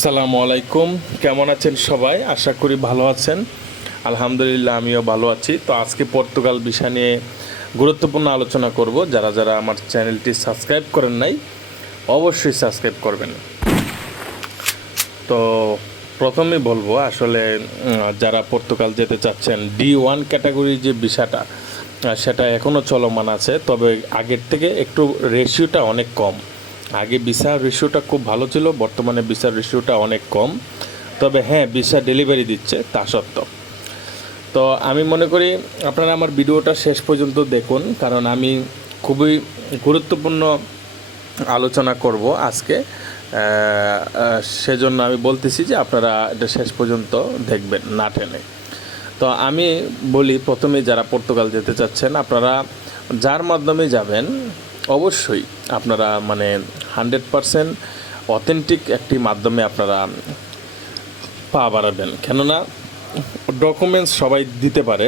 আসসালামু আলাইকুম। কেমন আছেন সবাই? আশা করি ভালো আছেন। আলহামদুলিল্লাহ আমিও ভালো আছি। তো আজকে পর্তুগাল বিষয় নিয়ে গুরুত্বপূর্ণ আলোচনা করব। যারা যারা আমার চ্যানেলটি সাবস্ক্রাইব করেন নাই অবশ্যই সাবস্ক্রাইব করবেন। তো প্রথমেই বলবো আসলে যারা পর্তুগাল যেতে চাচ্ছেন D1 ক্যাটাগরির যে ভিসাটা সেটা এখনও চলমান আছে, তবে আগের থেকে একটু রেশিওটা অনেক কম। আগে ভিসার রেশিওটা খুব ভালো ছিল, বর্তমানে ভিসার রেশিওটা অনেক কম। তবে হ্যাঁ, ভিসা ডেলিভারি দিচ্ছে তা সত্ত্বেও। তো আমি মনে করি আপনারা আমার ভিডিওটা শেষ পর্যন্ত দেখুন, কারণ আমি খুবই গুরুত্বপূর্ণ আলোচনা করব আজকে। সেজন্য আমি বলতেছি যে আপনারা এটা শেষ পর্যন্ত দেখবেন না টেনে। তো আমি বলি প্রথমে যারা পর্তুগাল যেতে চাচ্ছেন, আপনারা যার মাধ্যমে যাবেন অবশ্যই আপনারা 100% অথেন্টিক একটি মাধ্যমে আপনারা পা বাড়াবেন। কেননা ডকুমেন্টস সবাই দিতে পারে।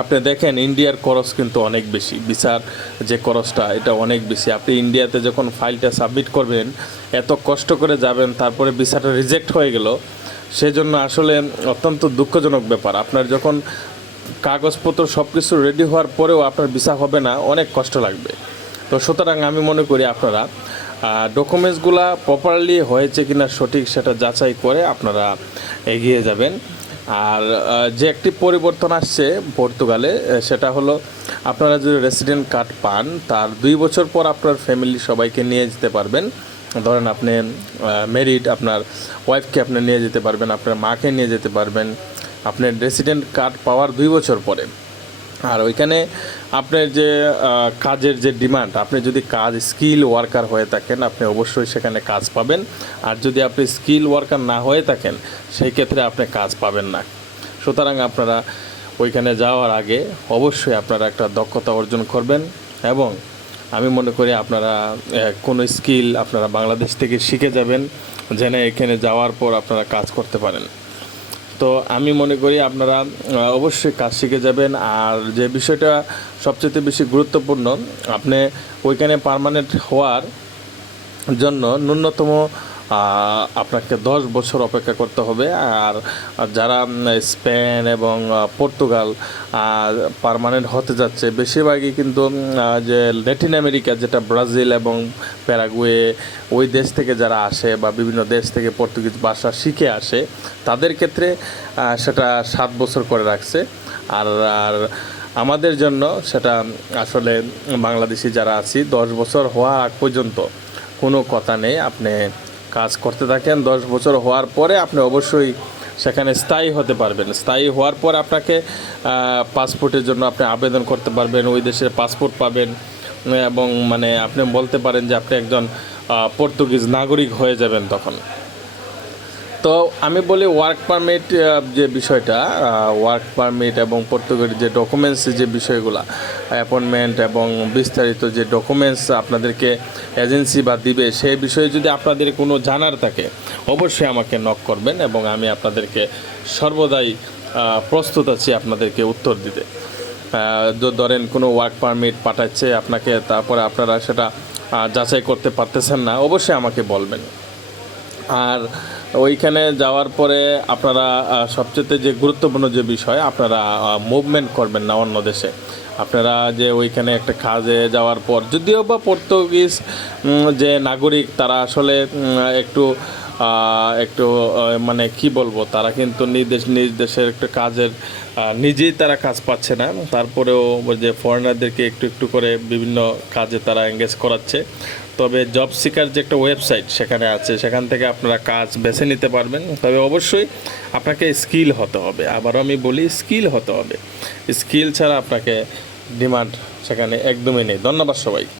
আপনি দেখেন ইন্ডিয়ার খরচ কিন্তু অনেক বেশি, ভিসার যে খরচটা এটা অনেক বেশি। আপনি ইন্ডিয়াতে যখন ফাইলটা সাবমিট করবেন, এত কষ্ট করে যাবেন, তারপরে ভিসাটা রিজেক্ট হয়ে গেল, সেজন্য আসলে অত্যন্ত দুঃখজনক ব্যাপার। আপনার যখন কাগজপত্র সব কিছু রেডি হওয়ার পরেও আপনার ভিসা হবে না, অনেক কষ্ট লাগবে। তো সুতরাং আমি মনে করি আপনারা ডকুমেন্টসগুলো প্রপারলি হয়েছে কিনা সঠিক সেটা যাচাই করে আপনারা এগিয়ে যাবেন। আর যে একটি পরিবর্তন আসছে পর্তুগালে, সেটা হলো আপনারা যদি রেসিডেন্ট কার্ড পান, তার 2 বছর পর আপনার ফ্যামিলি সবাইকে নিয়ে যেতে পারবেন। ধরেন আপনি ম্যারিড, আপনার ওয়াইফকে আপনি নিয়ে যেতে পারবেন, আপনার মাকে নিয়ে যেতে পারবেন আপনার রেসিডেন্ট কার্ড পাওয়ার 2 বছর পরে। আর ওইখানে আপনার যে কাজের যে ডিমান্ড, আপনি যদি কাজ স্কিল ওয়ার্কার হয়ে থাকেন আপনি অবশ্যই সেখানে কাজ পাবেন। আর যদি আপনি স্কিল ওয়ার্কার না হয়ে থাকেন সেই ক্ষেত্রে আপনি কাজ পাবেন না। সুতরাং আপনারা ওইখানে যাওয়ার আগে অবশ্যই আপনারা একটা দক্ষতা অর্জন করবেন, এবং আমি মনে করি আপনারা কোনো স্কিল আপনারা বাংলাদেশ থেকে শিখে যাবেন, যেন এখানে যাওয়ার পর আপনারা কাজ করতে পারেন। তো আমি মনে করি আপনারা অবশ্যই কাজ শিখে যাবেন। আর যে বিষয়টা সবচেয়ে বেশি গুরুত্বপূর্ণ, আপনি ওইখানে পার্মানেন্ট হওয়ার জন্য ন্যূনতম আপনাকে 10 বছর অপেক্ষা করতে হবে। আর যারা স্পেন এবং পর্তুগাল পার্মানেন্ট হতে যাচ্ছে, বেশিরভাগই কিন্তু যে ল্যাটিন আমেরিকা, যেটা ব্রাজিল এবং প্যারাগুয়ে, ওই দেশ থেকে যারা আসে বা বিভিন্ন দেশ থেকে পর্তুগিজ ভাষা শিখে আসে, তাদের ক্ষেত্রে সেটা 7 বছর করে রাখছে। আর আর আমাদের জন্য সেটা আসলে বাংলাদেশি যারা আছি 10 বছর হওয়া আগ পর্যন্ত কোনো কথা নেই। আপনি কাজ করতে থাকেন, 10 বছর হওয়ার পরে আপনি অবশ্যই সেখানে স্থায়ী হতে পারবেন। স্থায়ী হওয়ার পর আপনাকে পাসপোর্টের জন্য আপনি আবেদন করতে পারবেন, ওই দেশের পাসপোর্ট পাবেন, এবং আপনি বলতে পারেন যে আপনি একজন পর্তুগিজ নাগরিক হয়ে যাবেন তখন। তো আমি বলি ওয়ার্ক পারমিট যে বিষয়টা, ওয়ার্ক পারমিট এবং পর্তুগালের যে ডকুমেন্টস যে বিষয়গুলো, অ্যাপয়েন্টমেন্ট এবং বিস্তারিত যে ডকুমেন্টস আপনাদেরকে এজেন্সি বা দিবে, সেই বিষয়ে যদি আপনাদের কোনো জানার থাকে অবশ্যই আমাকে নক করবেন, এবং আমি আপনাদেরকে সর্বদাই প্রস্তুত আছি আপনাদেরকে উত্তর দিতে। ধরেন কোনো ওয়ার্ক পারমিট পাঠাচ্ছে আপনাকে, তারপরে আপনারা সেটা যাচাই করতে পারতেছেন না, অবশ্যই আমাকে বলবেন। আর ওইখানে যাওয়ার পরে আপনারা সবচেয়ে যে গুরুত্বপূর্ণ যে বিষয়, আপনারা মুভমেন্ট করবেন না অন্য দেশে। আপনারা যে ওইখানে একটা কাজে যাওয়ার পর, যদিও বা পর্তুগিজ যে নাগরিক, তারা আসলে একটু একটু কি বলবো, তারা কিন্তু নিজ দেশের একটা কাজের নিজেই তারা কাজ পাচ্ছে না, তারপরেও যে ফরেনারদেরকে একটু একটু করে বিভিন্ন কাজে তারা এঙ্গেজ করাচ্ছে। তবে জব সিকার যে একটা ওয়েবসাইট সেখানে আছে, সেখান থেকে আপনারা কাজ বেছে নিতে পারবেন। তবে অবশ্যই আপনাকে স্কিল হতে হবে, আবারও আমি বলি স্কিল হতে হবে। স্কিল ছাড়া আপনাকে ডিমান্ড সেখানে একদমই নেই। ধন্যবাদ সবাই।